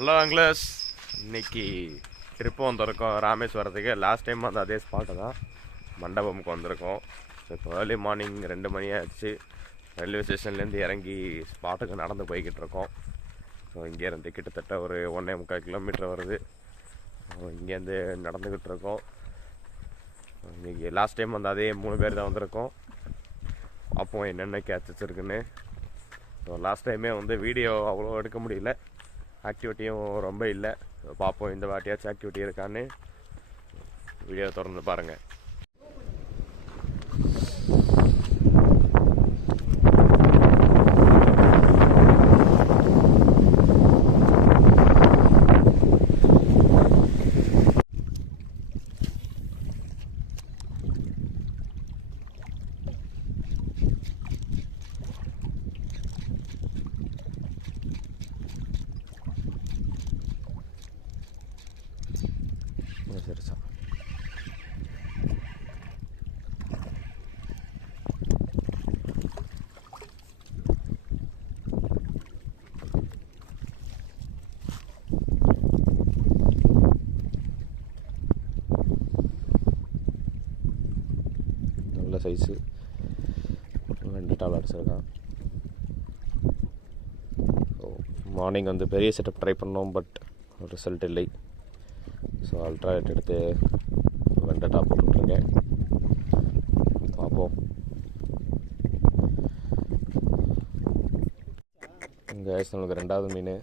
Hello அங்கிளஸ் இன்னைக்கு திருப்பம் வந்திருக்கோம் ராமேஸ்வரத்துக்கு லாஸ்ட் டைம் வந்து அதே ஸ்பாட்டு தான். மண்டபமுக்கு வந்திருக்கோம். இப்போ ஏர்லி மார்னிங் ரெண்டு மணி ஆச்சு ரயில்வே ஸ்டேஷன்லேருந்து இறங்கி ஸ்பாட்டுக்கு நடந்து போய்கிட்டு இருக்கோம். ஸோ இங்கேருந்து கிட்டத்தட்ட ஒரு ஒன்றே முக்கால் கிலோமீட்டர் வருது. இங்கேருந்து நடந்துக்கிட்டு இருக்கோம். இன்னைக்கு லாஸ்ட் டைம் வந்து அதே மூணு பேர் தான் வந்திருக்கோம். பார்ப்போம் என்னென்ன கேட்சஸ் இருக்குன்னு. ஸோ லாஸ்ட் டைமே வந்து வீடியோ அவ்வளோ எடுக்க முடியல. ஆக்டிவிட்டியும் ரொம்ப இல்லை. பார்ப்போம் இந்த வாட்டியாச்சும் ஆக்டிவிட்டி இருக்கான்னு. வீடியோ தொடர்ந்து பாருங்கள் நல்ல சைஸு ரெண்டு டால் அடிச்சிருக்கான். ஸோ மார்னிங் வந்து பெரிய செட்டப் ட்ரை பண்ணோம் பட் ரிசல்ட் இல்லை. ஸோ அல்ட்ரா லைட் எடுத்து டாப் போட்டுருக்கேன் பார்ப்போம். இங்கே நம்மளுக்கு ரெண்டாவது மீன்.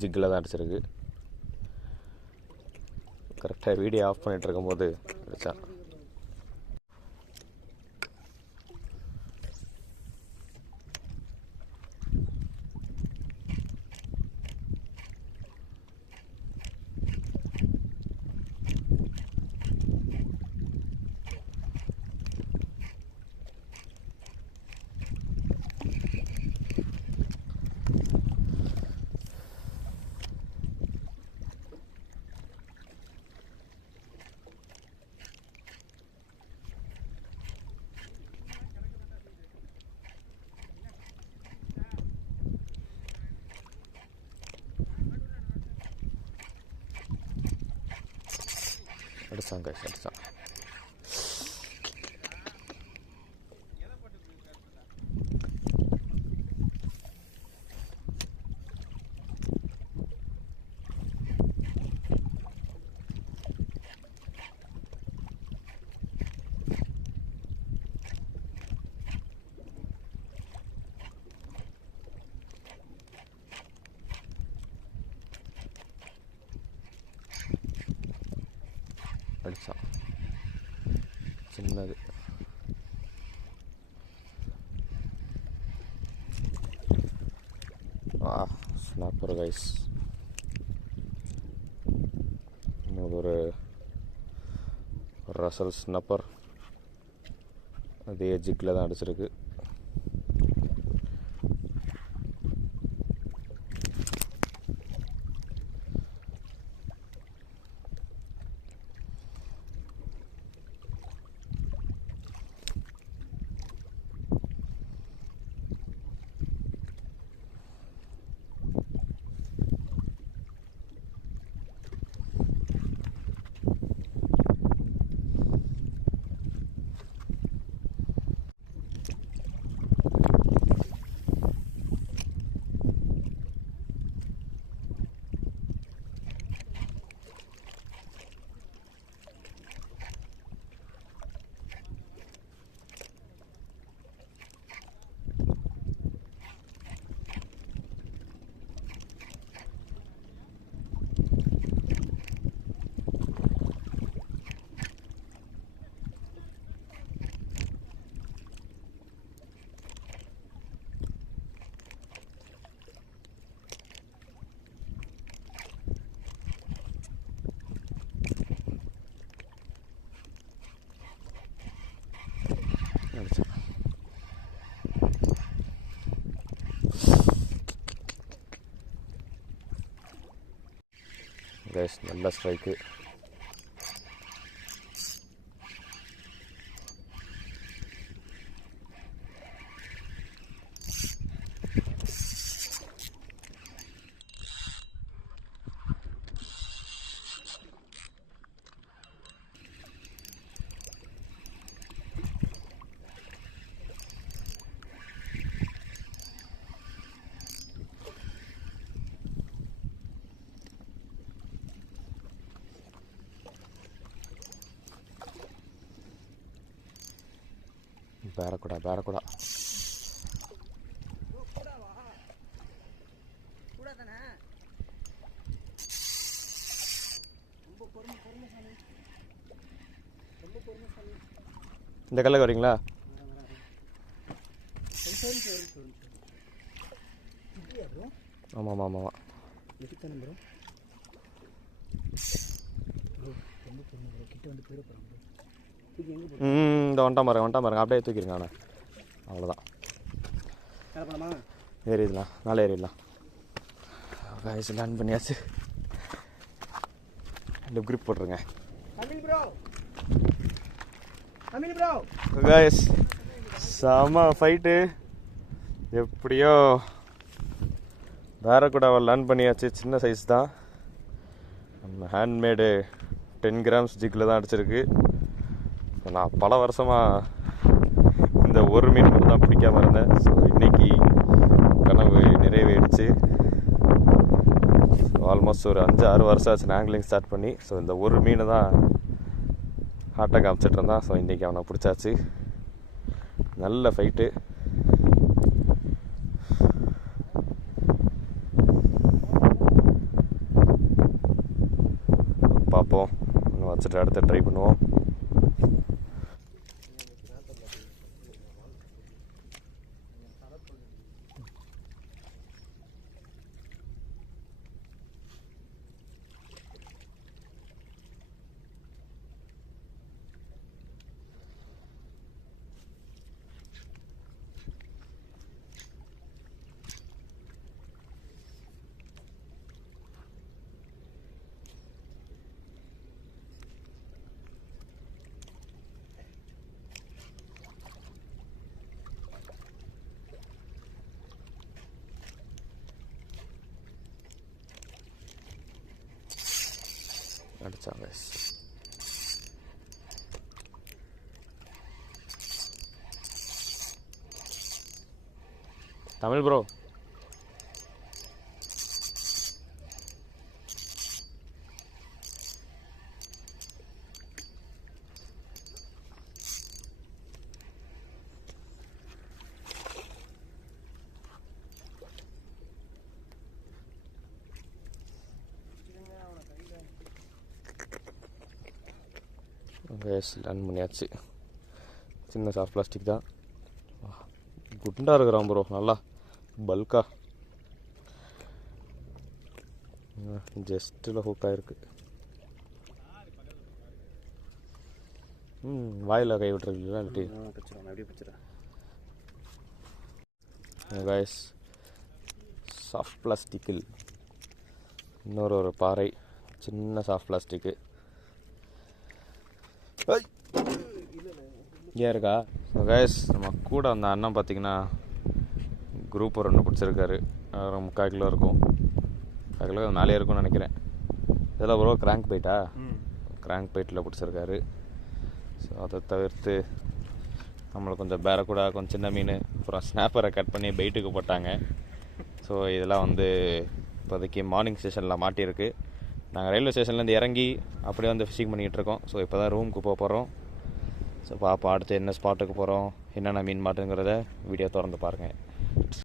ஜிக்கில் தான் அடிச்சிருக்கு. கரெக்டாக வீடியோ ஆஃப் பண்ணிகிட்டு இருக்கும்போது 俺3回使ってた。சின்னது. ஆ ஸ்னாப்பர் கைஸ் ஒரு ரசல் ஸ்னப்பர் அதே ஜிக்கில் தான் அடிச்சிருக்கு. கைஸ் நல்ல ஸ்ட்ரைக்கு பேரக்கூடா பேரக்கூடா. இந்த கல்லுக்கு வரீங்களா? ஆமாம் ஆமாம் ஆமாம். கிட்ட வந்து போயிட போகிறாங்க ம் இந்த வந்துட்டா பாருங்க வந்துட்டா பாருங்க. அப்படியே தூக்கிடுங்க அவனை. அவ்வளோதான் ஏறிடலாம் நாளே ஏறிடலாம் காய்ஸ் லேண்ட் பண்ணியாச்சு. லிப் grip போட்டுருங்க. காய்ஸ் செம ஃபைட்டு எப்படியோ வேற கூட அவள் லேர்ன் பண்ணியாச்சு. சின்ன சைஸ் தான். நம்ம ஹேண்ட்மேடு டென் கிராம்ஸ் ஜிக்கில் தான் அடிச்சிருக்கு. நான் பல வருஷமாக இந்த ஒரு மீன் மட்டும் தான் பிடிக்காம இருந்தேன். ஸோ இன்னைக்கு கனவு நிறைவேறிச்சு. ஆல்மோஸ்ட் ஒரு அஞ்சு ஆறு வருஷம் ஆச்சு ஆங்கிலிங் ஸ்டார்ட் பண்ணி. ஸோ இந்த ஒரு மீனை தான் ஆட்டை காமிச்சிட்டு இருந்தான். ஸோ இன்றைக்கி அவனை பிடிச்சாச்சு. நல்ல ஃபைட்டு பார்ப்போம். வச்சுட்டு அடுத்து ட்ரை பண்ணுவோம். அடித்தாங்க தமிழ் ப்ரோ வேஸ் லேர்ன் பண்ணியாச்சு. சின்ன சாஃப்ட் பிளாஸ்டிக் தான். குண்டாக இருக்கிறான் ப்ரோ நல்லா. பல்கா ஜஸ்ட்டில் ஹூக் ஆயிருக்கு. ம் வாயில் கை விட்டுருக்கீங்களா பிடிச்சிடும் காய்ஸ் சாஃப்ட் பிளாஸ்டிக்கில் இன்னொரு ஒரு பாறை. சின்ன சாஃப்ட் பிளாஸ்டிக்கு இங்கே இருக்கா? கைஸ் நம்ம கூட அந்த அண்ணன் பார்த்தீங்கன்னா குரூப் ஒன்று பிடிச்சிருக்காரு. ஒரு முக்கால் கிலோ இருக்கும். முக்கால் கிலோ நாலே இருக்கும்னு நினைக்கிறேன். இதெல்லாம் ப்ரோ கிராங்க் பைட்டா கிராங்க் பைட்டில் பிடிச்சிருக்காரு. ஸோ அதை தவிர்த்து நம்மளுக்கு கொஞ்சம் பேரக்கூடா கொஞ்சம் சின்ன மீன் அப்புறம் ஸ்னாப்பரை கட் பண்ணி பைட்டுக்கு போட்டாங்க. ஸோ இதெல்லாம் வந்து இப்போதைக்கு மார்னிங் ஸ்டேஷனில் மாட்டியிருக்கு. நாங்கள் ரயில்வே ஸ்டேஷன்லேருந்து இறங்கி அப்படியே வந்து ஃபிஷிங் பண்ணிக்கிட்டு இருக்கோம். ஸோ இப்போ தான் ரூமுக்கு போக போகிறோம் ஸோ பார்ப்போம் அடுத்து என்ன ஸ்பாட்டுக்கு போகிறோம் என்னென்ன மீன் மாட்டுங்கிறத வீடியோ திறந்து பாருங்கள்